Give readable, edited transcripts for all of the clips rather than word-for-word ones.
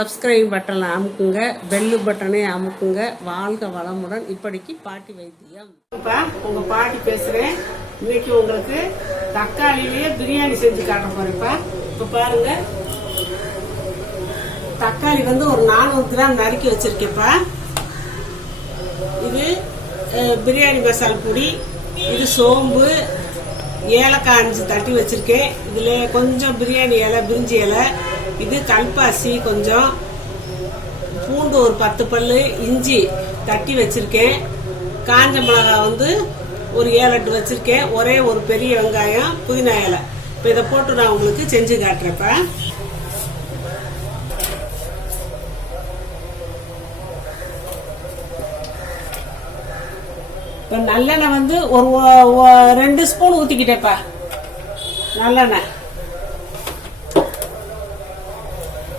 Subscribe பட்டனை அமுக்குங்க, bell பட்டனை அமுக்குங்க. வாழ்க வளமுடன். இப்படிக்கு பாட்டி வைத்தியம். உங்க பாட்டி பேசுறேன். இன்னைக்கு உங்களுக்கு தக்காளியிலேயே பிரியாணி செஞ்சு காட்ட போறேன்ப்பா. இப்ப பாருங்க, தக்காளி ஒரு 400 கிராம் நறுக்கி வச்சிருக்கேன்ப்பா. இது பிரியாணி மசால் பொடி, இது சோம்பு, ஏலக்காய் 5 தட்டி வச்சிருக்கேன். இதுல கொஞ்சம் பிரியாணி இலை, பிரிஞ்சி இலை, இது கல்பாசி, கொஞ்சம் பூண்டு, ஒரு 10 பல்லு, இஞ்சி தட்டி வச்சிருக்கேன். காஞ்ச மிளகாய் ஒரு 7-8 வச்சிருக்கேன். ஒரே ஒரு பெரிய வெங்காயம், புதினா இலை. இப்போ இதை போட்டு நான் உங்களுக்கு செஞ்சு காட்டுறேன்ப்பா. இப்போ நல்லெண்ணெய் ஒரு 2 ஸ்பூன் ஊற்றிக்கிட்டேப்பா. நல்லெண்ணெய்,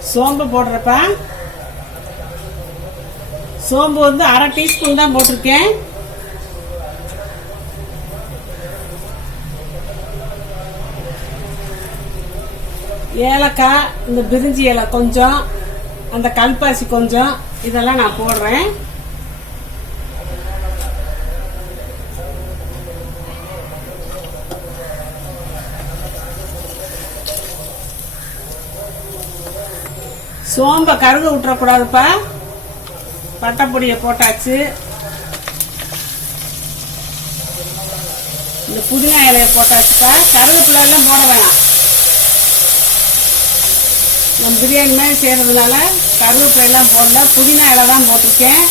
சோம்பு போடுறப்ப, சோம்பு 1/2 டீஸ்பூன் தான் போட்டிருக்கேன். ஏலக்காய், இந்த பிரிஞ்சி இலை கொஞ்சம், அந்த கல்பாசி கொஞ்சம், இதெல்லாம் நான் போடுறேன். சோம்ப கருக விட்டுறக்கூடாதுப்பா. பட்டைப்பொடியை போட்டாச்சு. இந்த புதினா இலையை போட்டாச்சுப்பா. கருவேப்பிலை எல்லாம் போட வேணாம். நம்ம பிரியாணி மாதிரி செய்யறதுனால கருவேப்பிலை எல்லாம் போடல, புதினா இலை தான் போட்டிருக்கேன்.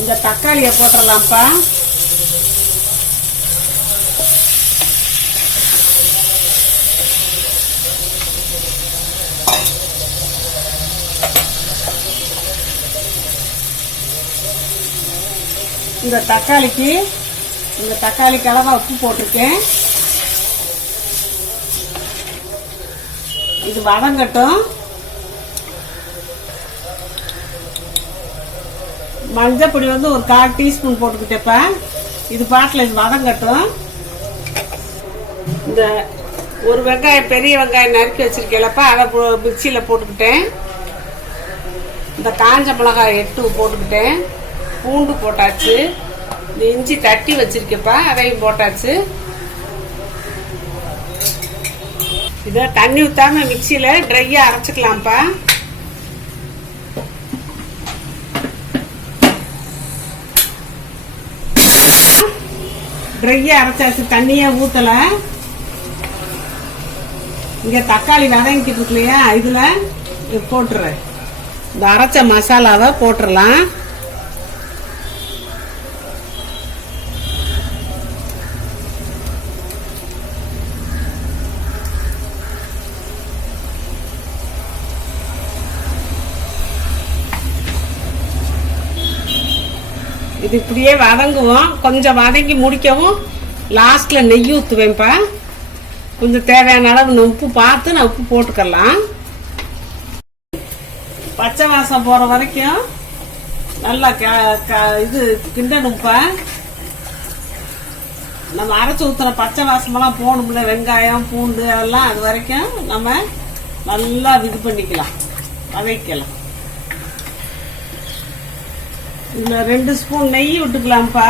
இந்த தக்காளியை போட்டுடலாம்ப்பா. இந்த தக்காளிக்கு அளவா உப்பு போட்டிருக்கேன். இது வதங்கட்டும். மஞ்சள் பொடி ஒரு 1/4 டீஸ்பூன் போட்டுக்கிட்டேப்பா. இது பாட்டில் இது வதங்கட்டும். இந்த ஒரு வெங்காயம், பெரிய வெங்காயம் நறுக்கி வச்சிருக்கேன்லப்பா, அதை மிக்சியில போட்டுக்கிட்டேன். இந்த காஞ்ச மிளகாய் 8 போட்டுக்கிட்டேன். பூண்டு போட்டாச்சு. இஞ்சி தட்டி வச்சிருக்கப்பா, அதையும் போட்டாச்சு. இத தண்ணி ஊத்தாம மிக்சியில ட்ரையா அரைச்சுக்கலாம்ப்பா. ட்ரையா அரைச்சாச்சு, தண்ணியா ஊத்தல. இங்க தக்காளி வதங்கிட்டு இருக்கு இல்லையா, இதுல போட்டுறேன். இந்த அரைச்ச மசாலாவை போட்டுடலாம். இது இப்படியே வதங்குவோம். கொஞ்சம் வதங்கி முடிக்கவும் லாஸ்ட்ல நெய் ஊற்றுவேன்ப்பா. கொஞ்சம் தேவையான அளவு உப்பு பார்த்து நான் உப்பு போட்டுக்கலாம். பச்சை வாசம் போற வரைக்கும் நல்லா இது கிண்டணும்ப்பா. நம்ம அரைச்சு ஊத்துற பச்சை வாசமெல்லாம் போகணும்ல, வெங்காயம், பூண்டு அதெல்லாம். அது வரைக்கும் நம்ம நல்லா இது பண்ணிக்கலாம், வதக்கலாம். இதுல 2 ஸ்பூன் நெய் விட்டுக்கலாம்ப்பா.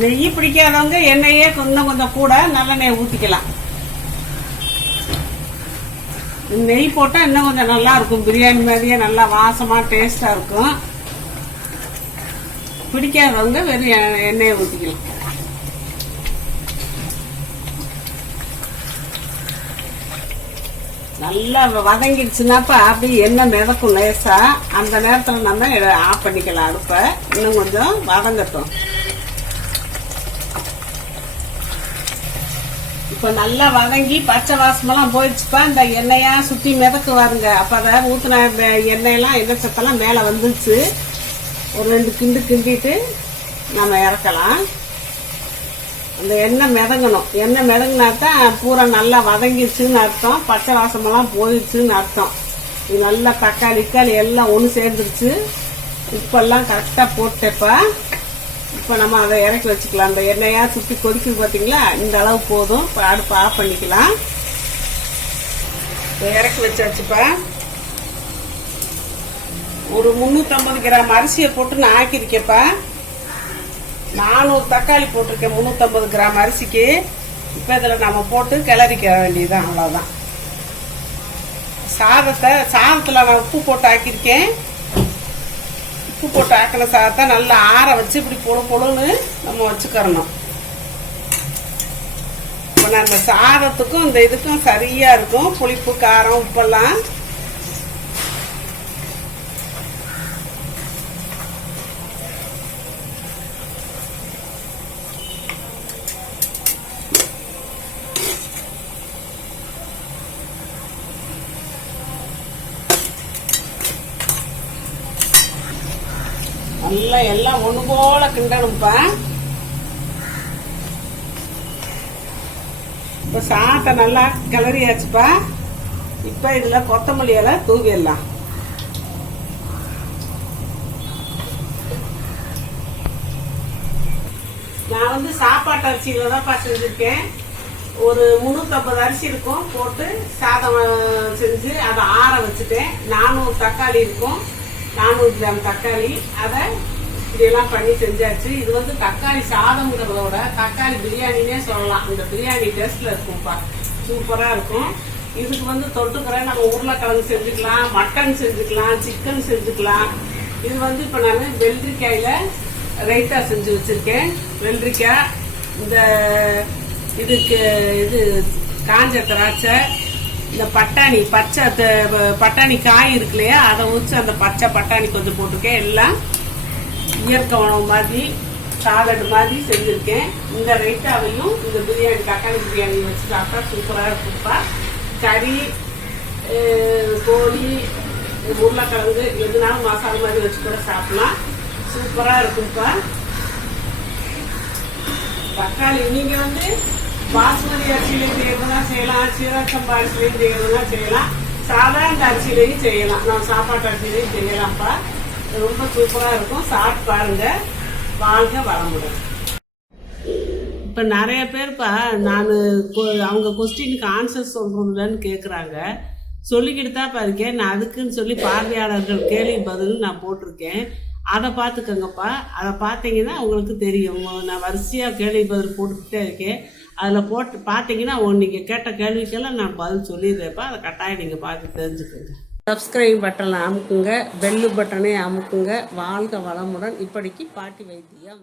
நெய் பிடிக்காதவங்க எண்ணெயே கொஞ்சம் கூட நல்லெண்ணெய் ஊத்திக்கலாம். நெய் போட்டா இன்னும் கொஞ்சம் நல்லா இருக்கும். பிரியாணி மாதிரியே நல்லா வாசமா டேஸ்டா இருக்கும். பிடிக்காதவங்க வெறும் எண்ணெயை ஊத்திக்கலாம். நல்லா வதங்கிடுச்சுனாப்பா அப்படியே எண்ணெய் மிதக்கும் லேசா. அந்த நேரத்தில் நம்ம ஆஃப் பண்ணிக்கலாம் அடுப்பை. இன்னும் கொஞ்சம் வதங்கட்டும். இப்ப நல்லா வதங்கி பச்சை வாசமெல்லாம் போயிடுச்சுப்பா. இந்த எண்ணெயா சுத்தி மிதக்கு வாருங்க. அப்ப அதை ஊத்தின எண்ணெயெல்லாம், எண்ணெய் சத்தெல்லாம் மேல வந்துச்சு. ஒரு 2 கிண்டு கிண்டிட்டு நம்ம இறக்கலாம். அந்த எண்ணெய் மிதங்கணும். எண்ணெய் மிதங்கினாத்தான் பூரா நல்லா வதங்கிடுச்சுன்னு அர்த்தம். பச்சை வாசமெல்லாம் போயிடுச்சுன்னு அர்த்தம். இது நல்லா தக்காளி எல்லாம் ஒன்று சேர்ந்துருச்சு. உப்பெல்லாம் கரெக்டாக போட்டேப்பா. இப்போ நம்ம அதை இறக்கி வச்சுக்கலாம். அந்த எண்ணெயாக சுற்றி கொதிக்குது பார்த்தீங்களா, இந்த அளவு போதும். இப்போ அடுப்பு ஆஃப் பண்ணிக்கலாம். இப்போ இறக்கி வச்சாச்சுப்பா. ஒரு 350 கிராம் அரிசியை போட்டு நான் ஆக்கியிருக்கேன்ப்பா. 400 தக்காளி போட்டிருக்கேன் 350 கிராம் அரிசிக்கு. இப்போ இதில் நம்ம போட்டு கிளறிக்க வேண்டியதுதான், அவ்வளோதான். சாதத்தில் நான் உப்பு போட்டு ஆக்கியிருக்கேன். உப்பு போட்டு ஆக்கின சாதத்தை நல்லா ஆற வச்சு இப்படி பொழுன்னு நம்ம வச்சுக்கிறணும். இப்போ நான் அந்த சாதத்துக்கும் இந்த இதுக்கும் சரியாக இருக்கும் புளிப்பு, காரம், உப்பெல்லாம். நல்லா எல்லாம் ஒன்று போல கிண்டணும்ப்பா. இப்போ சாதத்தை நல்லா கிளறியாச்சுப்பா. இப்போ இதில் கொத்தமல்லி இலை தூவிடலாம். நான் வந்து சாப்பாட்டு அரிசியில தான்ப்பா செஞ்சுருக்கேன். ஒரு 350 அரிசி இருக்கும் போட்டு சாதம் செஞ்சு அதை ஆற வச்சுட்டேன். 400 தக்காளி இருக்கும், 400 கிராம் தக்காளி. அதை இப்படியெல்லாம் பண்ணி செஞ்சாச்சு. இது வந்து தக்காளி சாதம்ங்கிறதோட தக்காளி பிரியாணினே சொல்லலாம். இந்த பிரியாணி டேஸ்ட்ல இருக்கும்ப்பா, சூப்பரா இருக்கும். இதுக்கு வந்து தொட்டுக்கிற நம்ம உருளைக்கிழங்கு செஞ்சுக்கலாம், மட்டன் செஞ்சுக்கலாம், சிக்கன் செஞ்சுக்கலாம். இது வந்து இப்போ நான் வெள்ளரிக்காயில ரைத்தா செஞ்சு வச்சிருக்கேன். வெள்ளரிக்காய், இந்த இதுக்கு இது காஞ்ச திராட்சை, இந்த பட்டாணி, பச்சை பட்டாணி காய் இருக்கு இல்லையா, அதை ஊற்றி அந்த பச்சை பட்டாணி கொஞ்சம் போட்டிருக்கேன். எல்லாம் இயற்கை உணவு மாதிரி சாலட் மாதிரி செஞ்சுருக்கேன். இந்த ரைத்தாவையும் இந்த பிரியாணி, தக்காளி பிரியாணி வச்சு சாப்பிட்டா சூப்பராக இருக்கும்ப்பா. கறி, கோழி, உருளைக்கிழங்கு எதுனாலும் மசாலா மாதிரி வச்சு கூட சாப்பிடலாம். சூப்பராக இருக்கும்ப்பா. தக்காளி நீங்கள் வந்து பாஸ்மதி அரிசியிலையும் செய்யறதுனா செய்யலாம், சீரக சம்பா அரிசிலையும் செய்யறதுனா செய்யலாம், சாதாரண அரிசியிலையும் செய்யலாம், நான் சாப்பாட்டு அரிசியிலையும் செய்யலாம்ப்பா. ரொம்ப சூப்பராக இருக்கும். சாப்பிட்டு பாருங்க. வாழ்க வளமுடன். இப்போ நிறைய பேர்ப்பா நான் அவங்க கொஸ்டினுக்கு ஆன்சர் சொல்கிறதில்லன்னு கேட்குறாங்க. சொல்லிக்கிட்டு தான் இருக்கேன். நான் அதுக்குன்னு சொல்லி பார்வையாளர்கள் கேள்வி பதில் நான் போட்டிருக்கேன். அதை பார்த்துக்கோங்கப்பா. அதை பார்த்தீங்கன்னா உங்களுக்கு தெரியும். நான் வரிசையாக கேள்வி பதில் போட்டுக்கிட்டே இருக்கேன். அதில் போட்டு பார்த்தீங்கன்னா நீங்கள் கேட்ட கேள்விக்கெல்லாம் நான் பதில் சொல்லிடுறேன்ப்பா. அதை கட்டாயம் நீங்கள் பார்த்து தெரிஞ்சுக்கோங்க. சப்ஸ்கிரைப் பட்டனை அமுக்குங்க, பெல்லு பட்டனை அமுக்குங்க. வாழ்க வளமுடன். இப்படிக்கு பாட்டி வைத்தியம்.